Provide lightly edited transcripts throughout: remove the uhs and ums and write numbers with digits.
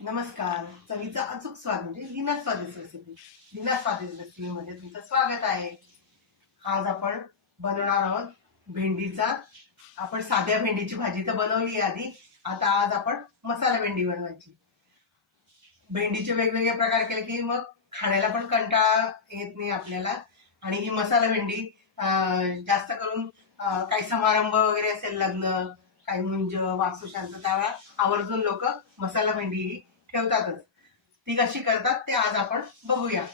नमस्कार. चवीचा अचूक स्वाद म्हणजे लीना स्वादिष्ट रेसिपी. लीना स्वादिष्ट रेसिपीमध्ये तुमचं स्वागत आहे. आज आपण बनवणार आहोत भेंडीचा. आपण साध्या भेंडीची भाजी तर बनवली आधी. आता आज आपण मसाला भेंडी बनवायची. भेंडीचे वेगवेगळे प्रकार केले की मग खाण्याला पण कंटाळा येत नाही आपल्याला. आणि ही मसाला भेंडी जास्त करून काही समारंभ वगैरे असेल, लग्न, काही मुंज, वास्तुशांत, त्यावेळा आवर्जून लोक मसाला भेंडी ही ठेवतातच. ती कशी करतात ते आज आपण बघूया.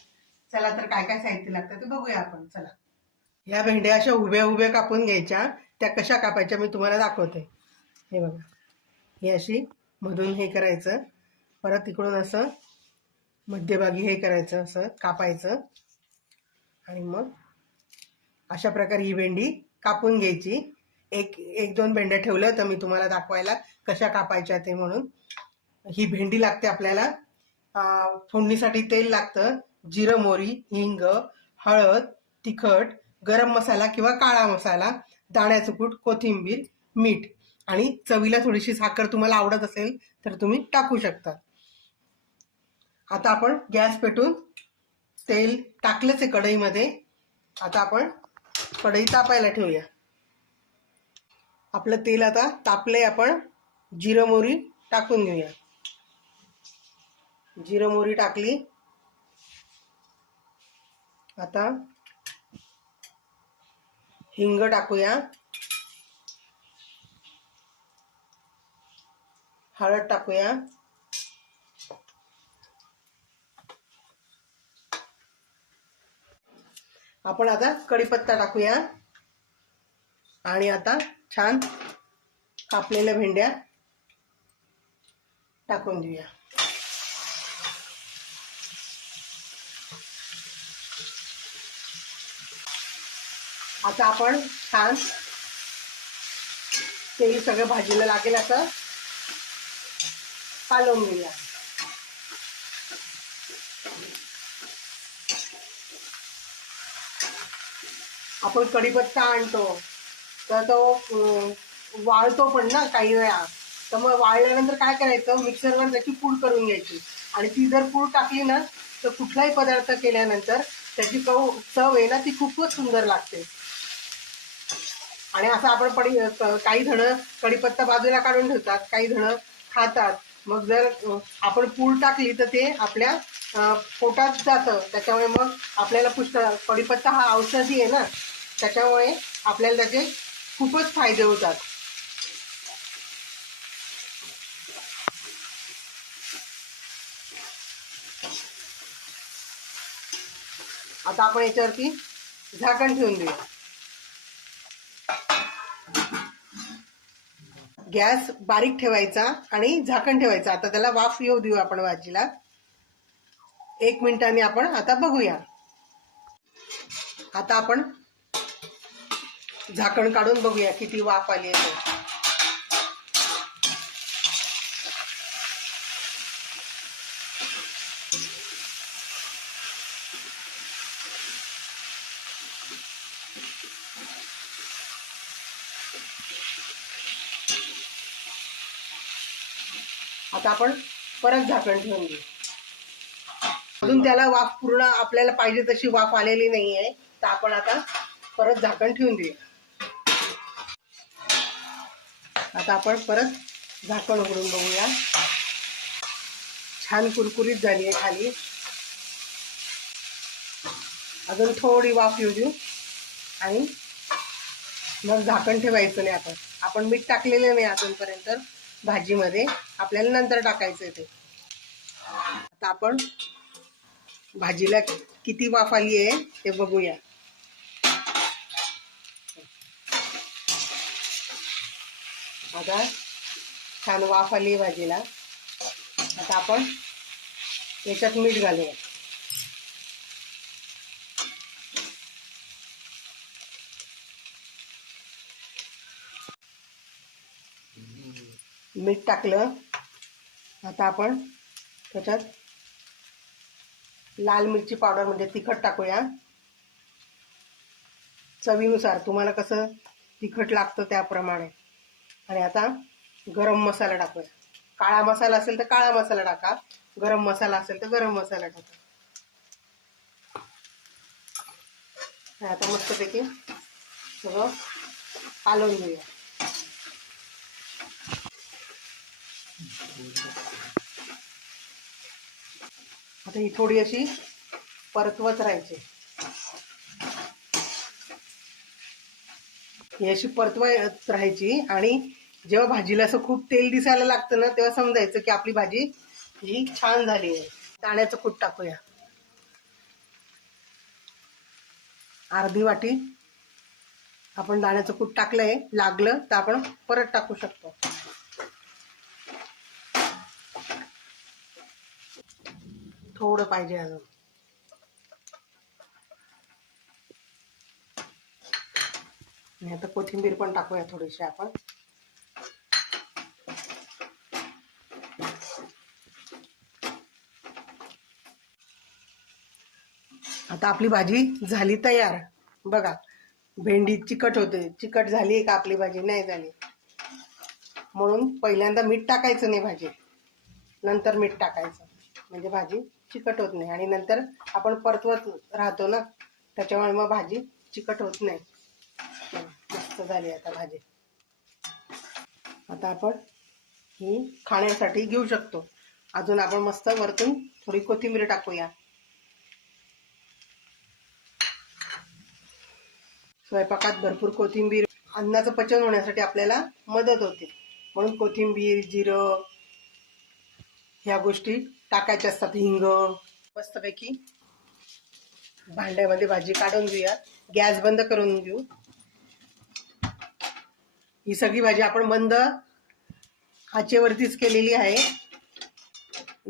चला तर काय काय साहित्य लागतं ते बघूया आपण. चला, या भेंड्या अशा उभ्या उभ्या कापून घ्यायच्या. त्या कशा कापायच्या मी तुम्हाला दाखवते. हे बघा, ही अशी मधून हे करायचं, परत इकडून असं मध्यभागी हे करायचं, असं कापायचं आणि मग अशा प्रकारे ही भेंडी कापून घ्यायची. एक एक दोन भेंड्या ठेवल्या तर मी तुम्हाला दाखवायला कशा कापायच्या ते. म्हणून ही भेंडी लागते आपल्याला. फोडणीसाठी तेल लागतं, जिरं, मोहरी, हिंग, हळद, तिखट, गरम मसाला किंवा काळा मसाला, दाण्याचं कूट, कोथिंबीर, मीठ आणि चवीला थोडीशी साखर तुम्हाला आवडत असेल तर तुम्ही टाकू शकता. आता आपण गॅस पेटून तेल टाकलंच आहे कढईमध्ये. आता आपण कढई तापायला ठेवूया. आपलं तेल आता तापलंय. आपण जिरं मोहरी टाकून घेऊया. जिरं मोहरी टाकली. आता हिंग टाकूया, हळद टाकूया, आपण आता कढीपत्ता टाकूया आणि आता छान कापलेल्या भेंड्या टाकून देऊया. आता आपण छान तेल सगळं भाजीला लागेल असं कालवून घेऊया. आपण कढीपत्ता आणतो तर तो वाळतो पण ना काही वेळा. तर मग वाळल्यानंतर काय करायचं, मिक्सरवर त्याची पूड करून घ्यायची. आणि ती जर पूड टाकली ना तर कुठलाही पदार्थ केल्यानंतर त्याची चव आहे ना ती खूपच सुंदर लागते. आणि असं आपण काही जण कढीपत्ता बाजूला काढून ठेवतात, काही जण खातात. मग जर आपण पूड टाकली तर ते आपल्या पोटात जातं. त्याच्यामुळे मग आपल्याला कढीपत्ता हा औषधी आहे ना, त्याच्यामुळे आपल्याला त्याचे खूपच फायदे होतात. आता आपण याच्यावरती झाकण ठेवून देऊया. गॅस बारीक ठेवायचा आणि झाकण ठेवायचं. आता त्याला वाफ येऊ देऊ आपण भाजीला. 1 मिनिटाने आपण आता बघूया. आता आपण झाकण काढून बघूया किती वाफ आली आहे. आता आपण परत झाकण ठेवून घेऊ. अजून त्याला वाफ पूर्ण आपल्याला पाहिजे तशी वाफ आलेली नाहीये, तर आपण आता परत झाकण ठेवून देऊया. आता आपण परत झाकण उघडून बघूया. छान कुरकुरीत झाली आहे खाली. अजून थोडी वाफ येऊ देऊ आणि मग झाकण ठेवायचं नाही. आपण मीठ टाकलेलं नाही अजूनपर्यंत भाजीमध्ये, आपल्याला नंतर टाकायचं ते. आता आपण भाजीला किती वाफ आली आहे ते बघूया. आता छान वाफ आली भाजीला. आता आपण याच्यात मीठ घालूया. मीठ टाकलं. आता आपण त्याच्यात लाल मिरची पावडर म्हणजे तिखट टाकूया. चवीनुसार तुम्हाला कसं तिखट लागतं त्याप्रमाणे. आणि आता गरम मसाला टाकूया, काळा मसाला असेल तर काळा मसाला टाका, गरम मसाला असेल तर गरम मसाला टाका. आता मस्तपैकी सगळं कालवून घेऊया. आता ही थोडी अशी परतवत राहायची. ही अशी परतवत राहायची आणि जेव्हा भाजीला असं खूप तेल दिसायला लागतं ना, तेव्हा समजायचं की आपली भाजी ही छान झाली आहे. दाण्याचं कूट टाकूया, अर्धी वाटी. आपण दाण्याचं कूट टाकलंय, लागलं तर आपण परत टाकू शकतो. थोडं पाहिजे अजून. आणि आता कोथिंबीर पण टाकूया थोडीशी आपण. आता आपली भाजी झाली तयार. बघा, भेंडी चिकट होते. चिकट झाली आहे का आपली भाजी? नाही झाली. म्हणून पहिल्यांदा मीठ टाकायचं नाही भाजीत, नंतर मीठ टाकायचं, म्हणजे भाजी चिकट होत नाही. आणि नंतर आपण परतवत राहतो ना, त्याच्यामुळे मग भाजी चिकट होत नाही. मस्त झाली आता भाजी. आता आपण ही खाण्यासाठी घेऊ शकतो. अजून आपण मस्त वरतून थोडी कोथिंबीर टाकूया. स्वयंपाकात भरपूर कोथिंबीर अन्नाचं पचन होण्यासाठी आपल्याला मदत होते. म्हणून कोथिंबीर, जिरं ह्या गोष्टी टाकायच्या असतात. हिंग. मस्तपैकी भांड्यामध्ये भाजी काढून घेऊया. गॅस बंद करून घेऊ. ही सगळी भाजी आपण बंद आचेवरतीच केलेली आहे.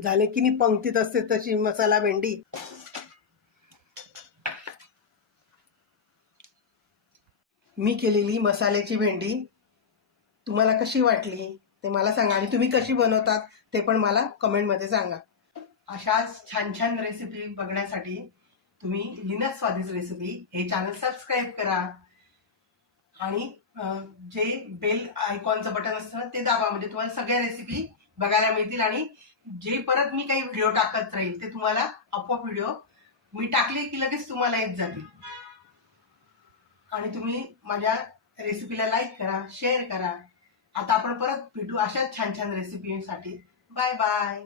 झाले की नाही पंक्तीत असते तशी मसाला भेंडी. मी केलेली मसाल्याची भेंडी तुम्हाला कशी वाटली ते मला सांगा. आणि तुम्ही कशी बनवतात ते पण मला कमेंटमध्ये सांगा. अशाच छान छान रेसिपी बघण्यासाठी तुम्ही लीनाज स्वादिष्ट रेसिपी हे चॅनल सबस्क्राईब करा. आणि जे बेल आयकॉनचं बटन असतं ना ते दाबा, म्हणजे तुम्हाला सगळ्या रेसिपी बघायला मिळतील. आणि जे परत मी काही व्हिडिओ टाकत राहील ते तुम्हाला आपोआप व्हिडिओ मी टाकले की लगेच तुम्हाला येत जातील. आणि तुम्ही माझ्या रेसिपीला लाईक करा, शेअर करा. आता आपण परत भेटू अशाच छान छान रेसिपीसाठी. Bye bye.